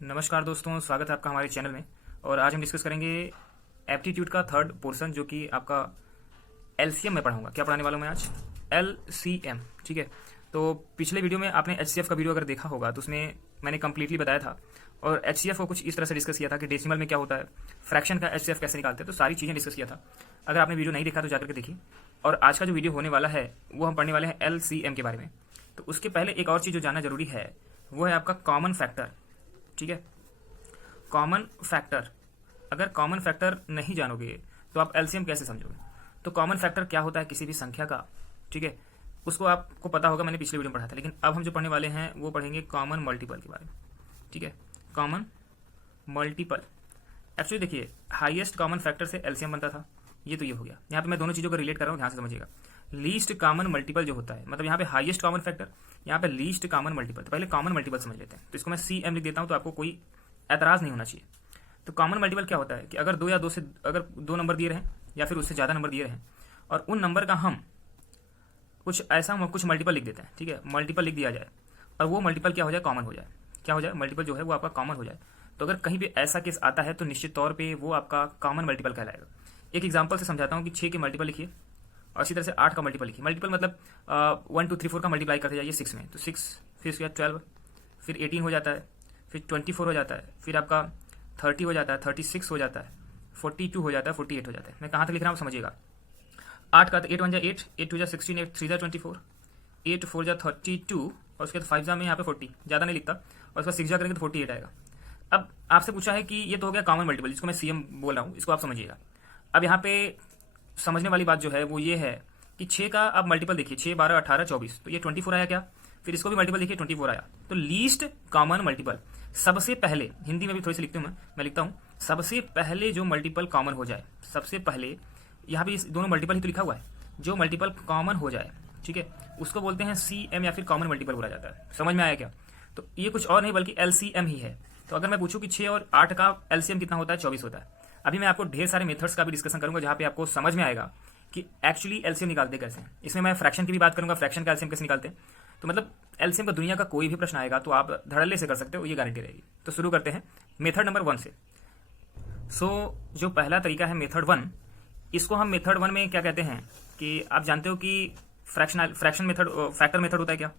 नमस्कार दोस्तों, स्वागत है आपका हमारे चैनल में। और आज हम डिस्कस करेंगे एप्टीट्यूड का थर्ड पोर्शन, जो कि आपका एलसीएम में पढ़ाऊंगा। क्या पढ़ाने वाला हूं मैं आज? एलसीएम। ठीक है। तो पिछले वीडियो में आपने एचसीएफ का वीडियो अगर देखा होगा तो उसमें मैंने कंप्लीटली बताया था, और एचसीएफ को कुछ इस तरह से डिस्कस किया था कि डेसिमल में क्या होता है, फ्रैक्शन का एचसीएफ कैसे निकालते हैं, तो सारी चीज़ें डिस्कस किया था। अगर आपने वीडियो नहीं देखा तो जाकर के देखिए। और आज का जो वीडियो होने वाला है वो हम पढ़ने वाले हैं एलसीएम के बारे में। तो उसके पहले एक और चीज़ जो जानना जरूरी है वो है आपका कॉमन फैक्टर। ठीक है, कॉमन फैक्टर। अगर कॉमन फैक्टर नहीं जानोगे तो आप एलसीएम कैसे समझोगे? तो कॉमन फैक्टर क्या होता है किसी भी संख्या का, ठीक है, उसको आपको पता होगा, मैंने पिछले वीडियो में पढ़ा था। लेकिन अब हम जो पढ़ने वाले हैं वो पढ़ेंगे कॉमन मल्टीपल के बारे में। ठीक है, कॉमन मल्टीपल। एक्चुअली देखिए, हाईएस्ट कॉमन फैक्टर से एलसीएम बनता था। ये तो ये हो गया। यहाँ पे मैं दोनों चीज़ों को रिलेट कर रहा हूँ, ध्यान से समझिएगा। लीस्ट कॉमन मल्टीपल जो होता है, मतलब यहाँ पे हाईएस्ट कॉमन फैक्टर, यहाँ पे लीस्ट कॉमन मल्टीपल। तो पहले कॉमन मल्टीपल समझ लेते हैं। तो इसको मैं सीएम लिख देता हूँ, तो आपको कोई एतराज नहीं होना चाहिए। तो कॉमन मल्टीपल क्या होता है कि अगर दो या दो से अगर दो नंबर दिए रहें या फिर उससे ज़्यादा नंबर दिए रहें, और उन नंबर का हम कुछ मल्टीपल लिख देते हैं। ठीक है, मल्टीपल लिख दिया जाए और वो मल्टीपल क्या हो जाए, कॉमन हो जाए। क्या हो जाए? मल्टीपल जो है वो आपका कॉमन हो जाए। तो अगर कहीं भी ऐसा केस आता है तो निश्चित तौर पे वो आपका कॉमन मल्टीपल कहलाएगा। एक एग्जांपल से समझाता हूँ कि 6 के मल्टीपल लिखिए और इसी तरह से 8 का मल्टीपल लिखिए। मल्टीपल मतलब 1 2 3 4 का मल्टीप्लाई करते जाइए 6 में। तो 6 फिर उसके बाद 12, फिर 18 हो जाता है, फिर 24 हो जाता है, फिर आपका 30 हो जाता है, 36 हो जाता है, 42 हो जाता है, 48 हो जाता है। मैं कहाँ तक लिख रहा हूँ समझिएगा। 8 का तो 8 1 जा 8, 8 2 जा 16, 8 3 जा 24, 8 4 जा 32, और उसके बाद 5 जा में यहाँ पे 40, ज़्यादा नहीं लिखता, और उसका 6 जा करेंगे तो 48 आएगा। अब आपसे पूछा है कि ये तो हो गया कॉमन मल्टीपल, जिसको मैं सीएम बोल रहा हूँ, इसको आप समझिएगा। अब यहाँ पे समझने वाली बात जो है वो ये है कि 6 का आप मल्टीपल देखिए, 6 12 18 24, तो ये 24 आया क्या? फिर इसको भी मल्टीपल देखिए, 24 आया। तो लीस्ट कॉमन मल्टीपल, सबसे पहले, हिंदी में भी थोड़ी सी लिखती हूँ मैं लिखता हूँ, सबसे पहले जो मल्टीपल कॉमन हो जाए, सबसे पहले, यहाँ भी दोनों मल्टीपल ही तो लिखा हुआ है, जो मल्टीपल कॉमन हो जाए, ठीक है, उसको बोलते हैं सीएम या फिर कॉमन मल्टीपल बोला जाता है। समझ में आया क्या? तो ये कुछ और नहीं बल्कि एलसीएम ही है। तो अगर मैं पूछूं कि 6 और 8 का एलसीएम कितना होता है, 24 होता है। अभी मैं आपको ढेर सारे मेथड्स का भी डिस्कशन करूंगा जहां पे आपको समझ में आएगा कि एक्चुअली एलसीएम निकालते कैसे हैं। इसमें मैं फ्रैक्शन की भी बात करूंगा, फ्रैक्शन का एलसीएम कैसे निकालते हैं। तो मतलब एलसीएम का दुनिया का कोई भी प्रश्न आएगा तो आप धड़ल्ले से कर सकते हो, ये गारंटी रहेगी। तो शुरू करते हैं मेथड नंबर 1 से। जो पहला तरीका है मेथड 1, इसको हम मेथड 1 में क्या कहते हैं कि आप जानते हो कि फ्रैक्शन मेथड, फैक्टर मेथड होता है क्या?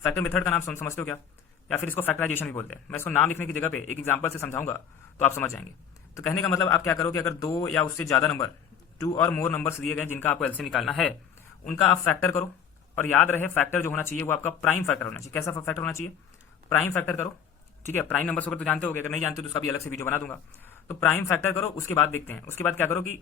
फैक्टर मेथड का नाम समझते हो क्या? या फिर इसको फैक्टराइजेशन भी बोलते हैं। मैं इसको नाम लिखने की जगह पे एक एग्जांपल से समझाऊंगा तो आप समझ जाएंगे। तो कहने का मतलब, आप क्या करो कि अगर 2 या उससे ज़्यादा नंबर, 2 और मोर नंबर्स दिए गए जिनका आपको एलसीएम निकालना है, उनका आप फैक्टर करो। और याद रहे, फैक्टर जो होना चाहिए वो आपका प्राइम फैक्टर होना चाहिए। कैसा फैक्टर होना चाहिए? प्राइम फैक्टर करो। ठीक है, प्राइम नंबर्स वगैरह तो जानते हो, अगर नहीं जानते तो उसका भी अलग से वीडियो बना दूंगा। तो प्राइम फैक्टर करो, उसके बाद देखते हैं। उसके बाद क्या करो कि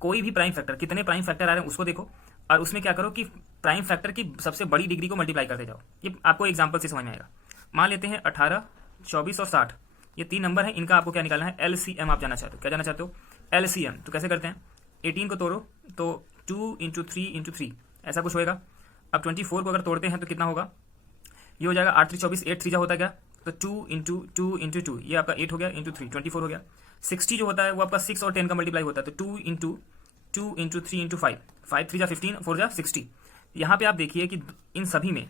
कोई भी प्राइम फैक्टर, कितने प्राइम फैक्टर आ रहे हैं उसको देखो, और उसमें क्या करो कि प्राइम फैक्टर की सबसे बड़ी डिग्री को मल्टीप्लाई करते जाओ। ये आपको एग्जांपल से समझ में आएगा। मान लेते हैं 18, 24 और 60, ये 3 नंबर हैं, इनका आपको क्या निकालना है? एलसीएम आप जाना चाहते हो। क्या जाना चाहते हो? एलसीएम। तो कैसे करते हैं? 18 को तोड़ो तो 2 इंटू 3 इंटू 3 ऐसा कुछ होएगा। अब 24 को अगर तोड़ते हैं तो कितना होगा? ये हो जाएगा 8 3 24, 8 3 जा होता है क्या? तो 2 इंटू 2 इंटू 2, ये आपका 8 हो गया, इंटू 3 24 हो गया। 60 जो होता है वो आपका 6 और 10 का मल्टीप्लाई होता है। तो 2 इंटू 2 इंटू 3 इंटू 5, 5 3 जा 15, 4 जा 60। यहाँ पे आप देखिए कि इन सभी में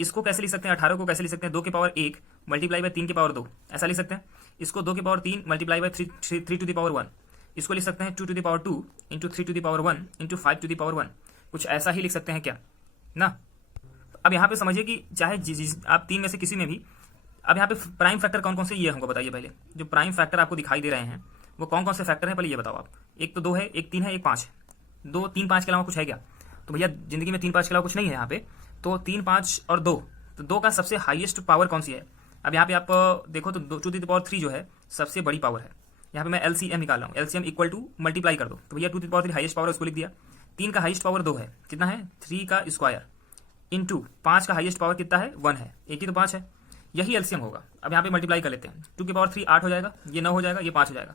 इसको कैसे लिख सकते हैं? 18 को कैसे लिख सकते हैं? 2 के पावर 1 मल्टीप्लाई बाय 3 के पावर 2, ऐसा लिख सकते हैं। इसको 2 के power 3 multiply by 3 to the power 1, इसको लिख सकते हैं 2 to the power 2 into 3 to the power 1 into 5 to the power 1, कुछ ऐसा ही लिख सकते हैं क्या ना? तो अब यहाँ पे समझिए कि चाहे आप 3 में से किसी में भी, अब यहाँ पे प्राइम फैक्टर कौन कौन से ये हमको बताइए। पहले जो प्राइम फैक्टर आपको दिखाई दे रहे हैं वो कौन कौन से फैक्टर हैं, पहले ये बताओ आप। एक तो 2 है, एक 3 है, एक 5 है। 2 3 5 के अलावा कुछ है क्या? तो भैया जिंदगी में 3 5 के अलावा कुछ नहीं है यहाँ पे। तो 3 5 और 2, तो 2 का सबसे हाईएस्ट पावर कौन सी है? अब यहाँ पे आप देखो तो 2 टू द पावर 3 जो है सबसे बड़ी पावर है। यहाँ पे मैं एलसीएम निकाल रहा हूँ। एलसीएम इक्वल टू मल्टीप्लाई कर दो, तो भैया 2 to the power 3 highest power उसको लिख दिया। 3 का हाईएस्ट पावर 2 है, कितना है? 3 का स्क्वायर इंटू 5 का हाईएस्ट पावर कितना है? 1 है, एक ही तो 5 है, यही एलसीएम होगा। अब यहाँ पे मल्टीप्लाई कर लेते हैं। 2 की पावर 3 8 हो जाएगा, ये 9 हो जाएगा, ये 5 हो जाएगा।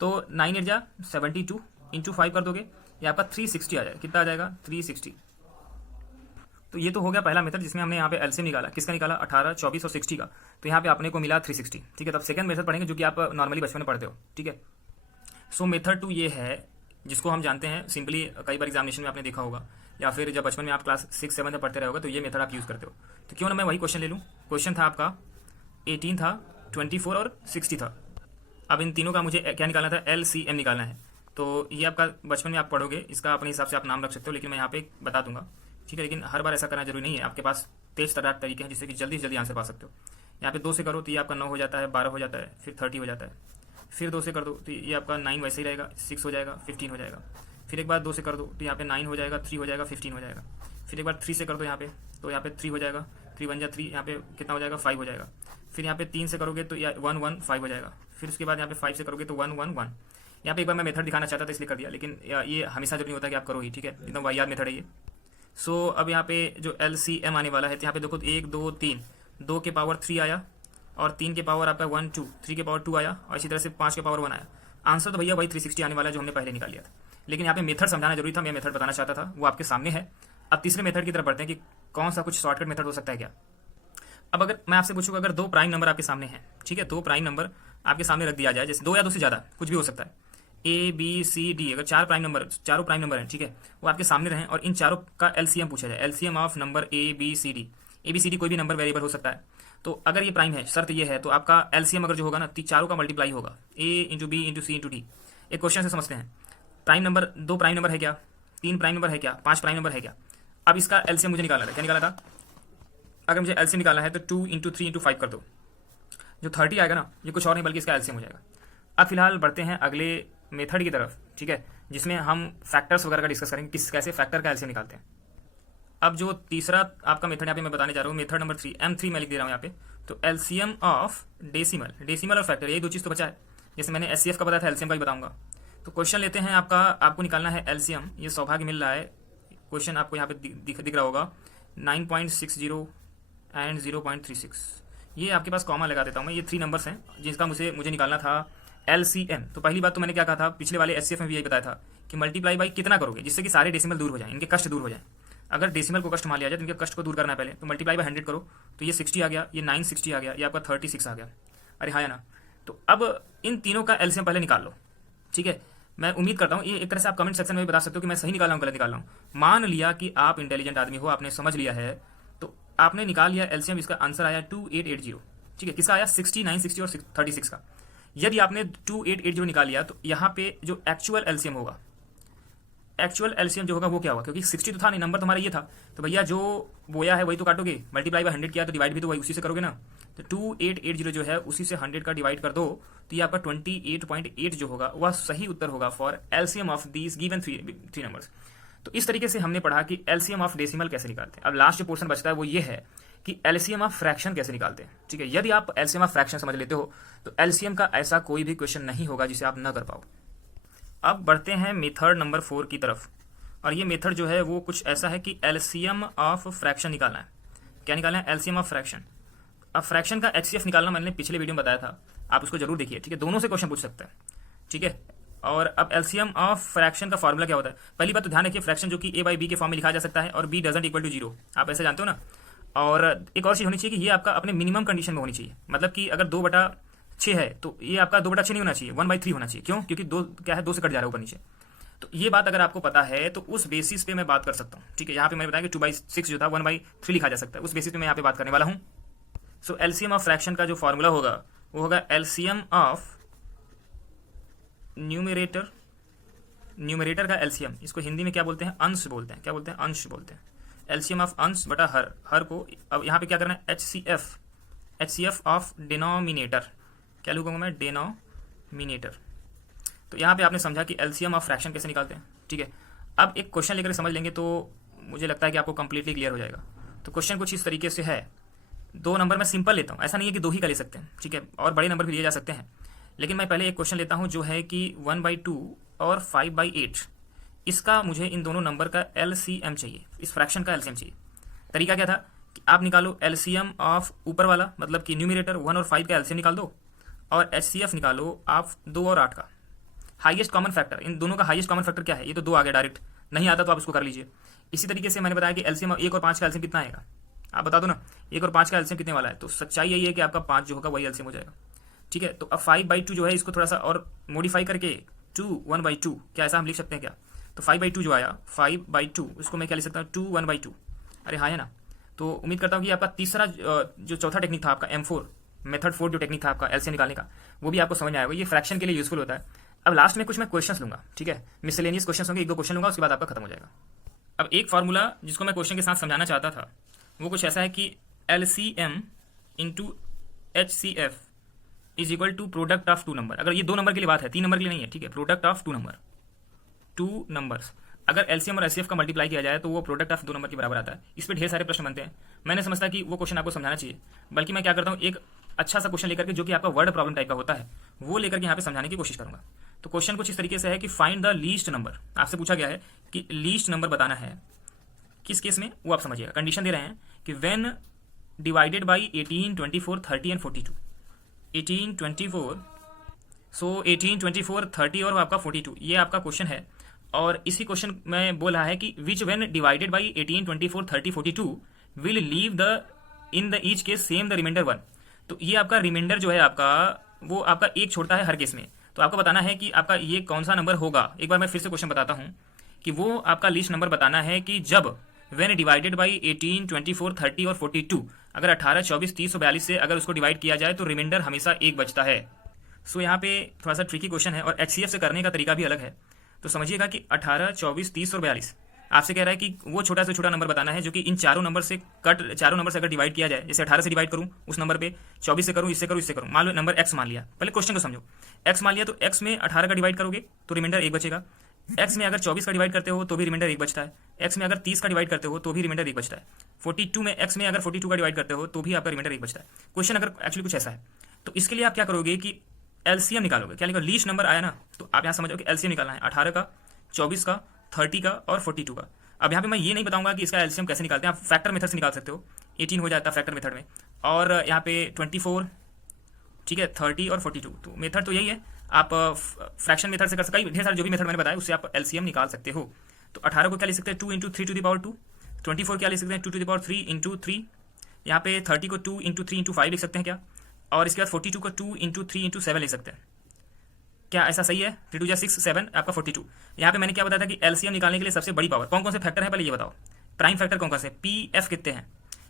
तो 9 8 जा 72 इंटू 5 कर दोगे, ये आपका 360 आ जाएगा। कितना आ जाएगा? 360। तो ये तो हो गया पहला मेथड जिसमें हमने यहाँ पे एलसीएम निकाला। किसका निकाला? 18, 24 और 60 का। तो यहाँ पे अपने को मिला 360। ठीक है, तब सेकंड मेथड पढ़ेंगे जो कि आप नॉर्मली बचपन में पढ़ते हो। ठीक है, सो मेथड 2 ये है जिसको हम जानते हैं सिंपली, कई बार एग्जामिनेशन में आपने देखा होगा, या फिर जब बचपन में आप क्लास 6 7 में पढ़ते रहे होगे तो ये मेथड आप यूज़ करते हो। तो क्यों ना मैं वही क्वेश्चन ले लूँ। क्वेश्चन था आपका 18 था, 24 और 60 था। अब इन तीनों का मुझे क्या निकालना था, LCM निकालना है। तो ये आपका बचपन में आप पढ़ोगे, इसका अपने हिसाब से आप नाम रख सकते हो, लेकिन मैं यहाँ पे बता दूंगा, ठीक है। लेकिन हर बार ऐसा करना जरूरी नहीं है, आपके पास तेज तरार तरीके हैं जिससे कि जल्दी से जल्दी आंसर पा सकते हो। यहाँ पे 2 से करो तो ये आपका 9 हो जाता है, 12 हो जाता है, फिर 30 हो जाता है। फिर 2 से कर दो तो ये आपका 9 वैसे ही रहेगा, 6 हो जाएगा, 15 हो जाएगा। फिर एक बार 2 से कर दो तो यहाँ पे 9 हो जाएगा, 3 हो जाएगा, 15 हो जाएगा। फिर एक बार 3 से कर दो यहाँ पे, तो यहाँ पे 3 हो जाएगा, 3 1 जा 3, यहाँ पे कितना हो जाएगा, 5 हो जाएगा। फिर यहाँ पे 3 से करोगे तो 1 1 5 हो जाएगा। फिर उसके बाद यहाँ पे 5 से करोगे तो 1 1 1। यहाँ पे एक बार मैं मेथड दिखाना चाहता था इसलिए कर दिया, लेकिन ये हमेशा जरूरी नहीं होता कि आप करो ही, ठीक है, एकदम वाहियात मेथड है ये। सो अब यहाँ पे जो LCM आने वाला है, तो यहाँ पे देखो 1 2 3, 2 के पावर 3 आया, और 3 के पावर आपका 1 2, 3 के पावर 2 आया, और इसी तरह से 5 के पावर 1 आया। आंसर तो भैया वही 360 आने वाला है जो हमने पहले निकाल लिया था, लेकिन यहाँ पे मेथड समझाना जरूरी था, मैं मेथड बताना चाहता था, वो आपके सामने है। अब तीसरे मेथड की तरफ बढ़ते हैं कि कौन सा कुछ शॉर्टकट मेथड हो सकता है क्या। अब अगर मैं आपसे पूछूंगा, अगर 2 प्राइम नंबर आपके सामने हैं, ठीक है, 2 प्राइम नंबर आपके सामने रख दिया जाए, जैसे 2 या 2 से ज़्यादा कुछ भी हो सकता है, ABCD, अगर 4 प्राइम नंबर, चारों प्राइम नंबर हैं, ठीक है, वो आपके सामने रहें और इन चारों का LCM पूछा जाए, LCM ऑफ नंबर ABCD कोई भी नंबर वेरिएबल हो सकता है। तो अगर ये प्राइम है, शर्त ये है, तो आपका LCM अगर जो होगा ना, चारों का मल्टीप्लाई होगा, A into B into C into D। एक क्वेश्चन से समझते हैं, प्राइम नंबर 2 प्राइम नंबर है क्या, 3 प्राइम नंबर है क्या, 5 प्राइम नंबर है क्या। अब इसका LCM मुझे निकालना था, क्या निकाला था, अगर मुझे LCM निकालना है तो 2 इंटू 3 इंटू 5 कर दो, जो 30 आएगा ना, ये कुछ और नहीं बल्कि इसका LCM हो जाएगा। अब फिलहाल बढ़ते हैं अगले मेथड की तरफ, ठीक है, जिसमें हम फैक्टर्स वगैरह का डिस्कस करेंगे, कैसे फैक्टर का LCM निकालते हैं। अब जो तीसरा आपका मेथड यहाँ पे मैं बताने जा रहा हूँ, मेथड नंबर 3, M3 मैं लिख दे रहा हूँ यहाँ पे। तो LCM ऑफ डेसिमल और फैक्टर, यही 2 चीज़ तो बचा है। जैसे मैंने SCF का बताया था, LCM का भी बताऊंगा। तो क्वेश्चन लेते हैं, आपको निकालना है LCM। ये सौभाग्य मिल रहा है, क्वेश्चन आपको यहाँ पे दिख रहा होगा, 9.60 एंड 0.36। ये आपके पास कॉमा लगा देता हूँ मैं, ये 3 नंबर्स हैं जिसका मुझे निकालना था LCM। तो पहली बात तो मैंने क्या कहा था, पिछले वाले SCF में भी यही बताया था कि मल्टीप्लाई बाई कितना करोगे जिससे कि सारे डेसिमल दूर हो जाएं, इनके कष्ट दूर हो जाएं। अगर डेसिमल को कष्ट मान लिया जाए तो इनके कष्ट को दूर करना है पहले, तो मल्टीप्लाई बाई 100 करो, तो ये 60 आ गया, ये 960 आ गया, ये आपका 36 आ गया। अरे हाँ या ना। तो अब इन तीनों का LCM पहले निकाल लो, ठीक है। मैं उम्मीद करता हूँ ये एक तरह से आप कमेंट सेक्शन में भी बता सकते हो कि मैं सही निकाल रहा हूँ गलत निकाल रहा हूँ। मान लिया कि आप इंटेलिजेंट आदमी हो, आपने समझ लिया है, तो आपने निकाल लिया LCM, इसका आंसर आया 2880, ठीक है। किसका आया, 60, 960 और 36 का। यदि आपने 2880 निकाल लिया तो यहाँ पे जो एक्चुअल LCM होगा, एक्चुअल LCM जो होगा वो क्या होगा, क्योंकि 60 तो था नहीं, नंबर तुम्हारा ये था, तो भैया जो बोया है वही तो काटोगे, मल्टीप्लाई बाय 100 किया तो डिवाइड भी तो वही उसी से करोगे ना। तो 2880 जो है उसी से 100 का डिवाइड कर दो, तो ये आपका 28.8 जो होगा वह सही उत्तर होगा for LCM of these given three numbers. तो इस तरीके से हमने पढ़ा कि LCM ऑफ डेसिमल कैसे निकालते हैं। अब लास्ट जो पोर्शन बचता है वो ये है कि LCM ऑफ फ्रैक्शन कैसे निकालते हैं, ठीक है। यदि आप LCM ऑफ फ्रैक्शन समझ लेते हो तो LCM का ऐसा कोई भी क्वेश्चन नहीं होगा जिसे आप न कर पाओ। अब बढ़ते हैं मेथड नंबर 4 की तरफ, और ये मेथड जो है वो कुछ ऐसा है कि LCM ऑफ फ्रैक्शन निकालना है। क्या निकालना है, LCM ऑफ फ्रैक्शन। अब फ्रैक्शन का HCF निकालना मैंने पिछले वीडियो में बताया था, आप उसको जरूर देखिए, ठीक है। दोनों से क्वेश्चन पूछ सकते हैं, ठीक है। और अब LCM ऑफ फ्रैक्शन का फॉर्मूला क्या होता है, पहली बात तो ध्यान रखिए, फ्रैक्शन जो कि A/B के फॉर्म में लिखा जा सकता है और B डजंट इक्वल टू 0, आप ऐसे जानते हो ना। और एक और चीज़ होनी चाहिए कि ये आपका अपने मिनिमम कंडीशन में होनी चाहिए, मतलब कि अगर 2/6 है तो ये आपका 2/6 नहीं होना चाहिए, 1/3 होना चाहिए। क्यों, क्योंकि 2 क्या है, 2 से कट जा रहा है ऊपर नीचे। तो ये बात अगर आपको पता है तो उस बेसिस पे मैं बात कर सकता हूँ, ठीक है। यहाँ पे मैंने बताया कि 2/6 जो था 1/3 लिखा जा सकता है, उस बेसिस पे मैं यहाँ पे बात करने वाला हूँ। सो LCM ऑफ फ्रैक्शन का जो फॉर्मूला होगा वो होगा LCM ऑफ न्यूमरेटर का LCM, इसको हिंदी में क्या बोलते हैं, अंश बोलते हैं। क्या बोलते हैं, अंश बोलते हैं। LCM ऑफ अंश बटा हर को, अब यहाँ पे क्या करना है, HCF ऑफ डिनोमिनेटर, क्या लिखूंगा मैं, डिनोमिनेटर। तो यहाँ पे आपने समझा कि LCM ऑफ फ्रैक्शन कैसे निकालते हैं, ठीक है। अब एक क्वेश्चन लेकर समझ लेंगे तो मुझे लगता है कि आपको कंप्लीटली क्लियर हो जाएगा। तो क्वेश्चन कुछ इस तरीके से है, 2 नंबर मैं सिंपल लेता हूँ, ऐसा नहीं है कि 2 ही का ले सकते हैं, ठीक है, और बड़े नंबर भी लिए जा सकते हैं, लेकिन मैं पहले एक क्वेश्चन लेता हूँ जो है कि 1/2 और 5/8, इसका मुझे इन दोनों नंबर का LCM चाहिए, इस फ्रैक्शन का LCM चाहिए। तरीका क्या था कि आप निकालो LCM ऑफ ऊपर वाला, मतलब कि न्यूमरेटर 1 और 5 का LCM निकाल दो, और HCF निकालो आप 2 और 8 का। हाईएस्ट कॉमन फैक्टर, इन दोनों का हाईएस्ट कॉमन फैक्टर क्या है, ये तो 2 आ गया डायरेक्ट, नहीं आता तो आप इसको कर लीजिए। इसी तरीके से मैंने बताया कि LCM 1 और 5 का LCM कितना आएगा, आप बता दो ना, 1 और 5 का LCM कितने वाला है। तो सच्चाई यही है कि आपका 5 जो होगा वही LCM हो जाएगा, ठीक है। तो अब 5/2 जो है इसको थोड़ा सा और मॉडिफाई करके 1/2, क्या ऐसा हम लिख सकते हैं क्या। तो 5/2 जो आया, 5/2 इसको मैं क्या लिख सकता हूँ, 1/2। अरे हाँ है ना। तो उम्मीद करता हूँ कि आपका तीसरा जो चौथा टेक्निक था आपका M4, मेथड 4 जो टेक्निक था आपका एलसीएम निकालने का, वो भी आपको समझ में आएगा। ये फ्रैक्शन के लिए यूजफुल होता है। अब लास्ट में कुछ मैं क्वेश्चंस लूंगा, ठीक है, मिसलेनियस क्वेश्चंस होंगे, 1-2 क्वेश्चन लूंगा, उसके बाद आपका खत्म हो जाएगा। अब एक फार्मूला जिसको मैं क्वेश्चन के साथ समझाना चाहता था वो कुछ ऐसा है कि LCM into HCF is equal to product of 2 number. अगर ये 2 नंबर के लिए बात है, 3 नंबर के लिए नहीं है, ठीक है, प्रोडक्ट ऑफ 2 नंबर, 2 नंबर्स। अगर एलसीएम और एचसीएफ का मल्टीप्लाई किया जाए तो वो प्रोडक्ट ऑफ 2 नंबर के बराबर आता है। इस पर ढेर सारे प्रश्न बनते हैं। मैंने समझता कि वो क्वेश्चन आपको समझाना चाहिए, बल्कि मैं क्या करता हूँ, एक अच्छा सा क्वेश्चन लेकर के जो कि आपका वर्ड प्रॉब्लम टाइप का होता है वो लेकर के यहाँ पे समझाने की कोशिश करूंगा। तो क्वेश्चन कुछ इस तरीके से है कि फाइंड द लीस्ट नंबर। आपसे पूछा गया है कि लीस्ट नंबर बताना है किस केस में, वो आप समझिएगा। कंडीशन दे रहे हैं कि व्हेन डिवाइडेड बाई 18, 24, 30 एंड 42। 18, 24, सो 18, 24, 30 और आपका 42, ये आपका क्वेश्चन है। और इसी क्वेश्चन में बोल रहा है कि which when divided by 18, 24, 30, 42 will leave the in the each case same the reminder 1। तो ये आपका रिमाइंडर जो है आपका, वो आपका एक छोड़ता है हर केस में। तो आपको बताना है कि आपका ये कौन सा नंबर होगा। एक बार मैं फिर से क्वेश्चन बताता हूँ कि वो आपका लीस्ट नंबर बताना है कि जब व्हेन डिवाइडेड बाई 18, 24, 30 और 42, अगर 18, 24, 30 और 42 से अगर उसको डिवाइड किया जाए तो रिमाइंडर हमेशा एक बचता है। सो यहाँ पे थोड़ा सा ट्रिकी क्वेश्चन है और एचसीएफ से करने का तरीका भी अलग है। तो समझिएगा कि 18, 24, 30 और 42 आपसे कह रहा है कि वो छोटा से छोटा नंबर बताना है जो कि इन चारों नंबर से अगर डिवाइड किया जाए, जैसे 18 से डिवाइड करूं उस नंबर पे, 24 से करूं, इससे करूं, इससे करूं, मान लो नंबर x मान लिया। पहले क्वेश्चन को समझो। x मान लिया तो x में 18 का डिवाइड करोगे तो रिमाइंडर एक बचेगा। x में अगर 24 का डिवाइड करते हो तो भी रिमाइंडर एक बचता है। x में अगर 30 का डिवाइड करते हो तो भी रिमाइंडर एक बचता है। 42 में x में अगर 42 का डिवाइड करते हो तो भी आपका रिमाइंडर एक बचता है। क्वेश्चन अगर एक्चुअली कुछ ऐसा है तो इसके लिए आप क्या करोगे कि एलसीएम निकालोगे। क्या लिखो, लीस्ट नंबर आया ना, तो आप यहाँ समझो कि एलसीएम निकालना है 18 का, 24 का, 30 का और 42 का। अब यहाँ पे मैं ये नहीं बताऊंगा कि इसका एलसीएम कैसे निकालते हैं, आप फैक्टर मेथड से निकाल सकते हो। 18 हो जाता है फैक्टर मेथड में, और यहाँ पे 24, ठीक है, 30 और 42। तो मेथड तो यही है, आप फ्रैक्शन मेथड से कर सकते, ढेर सारे जो भी मेथड मैंने बताया उससे आप एलसीएम निकाल सकते हो। तो 18 को क्या लिख सकते हैं, 2 इंटू 3 टू द पावर 2। 24 क्या लिख सकते हैं, 2 टू द पावर 3 इंटू 3। यहाँ पे 30 को 2 इंटू 3 इंटू 5 लिख सकते हैं क्या, और इसके बाद 42 को 2 इंटू 3 इंटू 7 लिख सकते हैं। क्या ऐसा सही है? 3 2 6 7 आपका 42। यहाँ पे मैंने क्या बताया था कि एलसीएम निकालने के लिए सबसे बड़ी पावर कौन कौन से फैक्टर है, पहले ये बताओ। प्राइम फैक्टर कौन कौन से, पी एफ कितने हैं,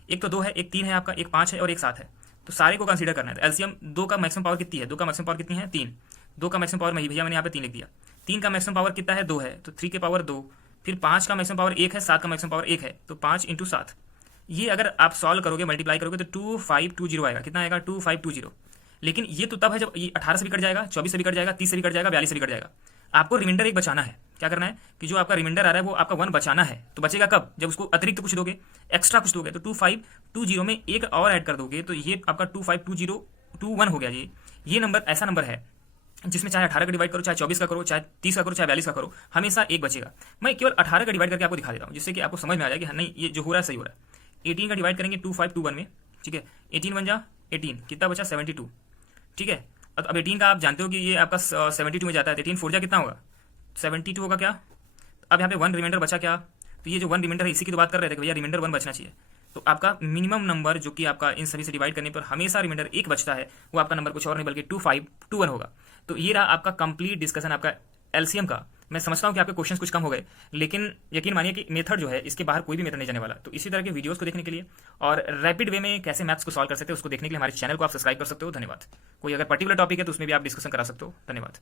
एक तो 2 है, एक 3 है आपका, एक 5 है और एक 7 है। तो सारे को कंसीडर करना है। तो एलसीएम 2 का मैक्सिमम पावर कितनी है, 2 का मैक्सिमम पावर कितनी है, 3। 2 का मैक्सिमम पावर में भैया मैंने यहाँ पे 3 लिख दिया। 3 का मैक्सिमम पावर कितना है, 2 है, तो 3 के पावर 2। फिर 5 का मैक्सिमम पावर 1 है, 7 का मैक्सिमम पावर 1 है, तो 5 इंटू 7। ये अगर आप सॉल्व करोगे, मल्टीप्लाई करोगे तो 2520 आएगा। कितना आएगा, 2520। लेकिन ये तो तब है जब ये 18 से भी कट जाएगा, 24 से भी कट जाएगा, 30 से भी कट जाएगा, 42 से भी कट जाएगा। आपको रिमाइंडर एक बचाना है। क्या करना है कि जो आपका रिमाइंडर आ रहा है वो आपका 1 बचाना है। तो बचेगा कब, जब उसको अतिरिक्त कुछ दोगे, एक्स्ट्रा कुछ दोगे। तो 2520 में एक और ऐड कर दोगे तो ये आपका 252021 हो गया। ये नंबर ऐसा नंबर है जिसमें चाहे 18 का डिवाइड करो, चाहे 24 का करो, चाहे 30 का करो, चाहे 42 का करो, हमेशा एक बचेगा। मैं केवल 18 का डिवाइड करके आपको दिखा देता हूँ जिससे कि आपको समझ में आ जाए कि नहीं ये जो हो रहा है सही हो रहा है। 18 का डिवाइड करेंगे 2521 में, ठीक है, 18 बन जा 18, कितना बचा 72, ठीक है। अब 18 का आप जानते हो कि ये आपका 72 में जाता है, 18 4 जा कितना होगा 72 होगा क्या। अब यहाँ पे 1 रिमाइंडर बचा क्या, तो ये जो 1 रिमाइंडर है इसी की तो बात कर रहे थे कि भैया रिमाइंडर 1 बचना चाहिए। तो आपका मिनिमम नंबर जो कि आपका इन सभी से डिवाइड करने पर हमेशा रिमाइंडर 1 बचता है, वो आपका नंबर कुछ और नहीं बल्कि 2521 होगा। तो ये रहा आपका कंप्लीट डिस्कशन आपका एलसीएम का। मैं समझता हूँ कि आपके क्वेश्चंस कुछ कम हो गए, लेकिन यकीन मानिए कि मेथड जो है इसके बाहर कोई भी मेथड नहीं जाने वाला। तो इसी तरह के वीडियोस को देखने के लिए और रैपिड वे में कैसे मैथ्स को सॉल्व कर सकते हैं उसको देखने के लिए हमारे चैनल को आप सब्सक्राइब कर सकते हो। धन्यवाद। कोई अगर पर्टिकुलर टॉपिक है तो उसमें भी आप डिस्कशन करा सकते हो। धन्यवाद।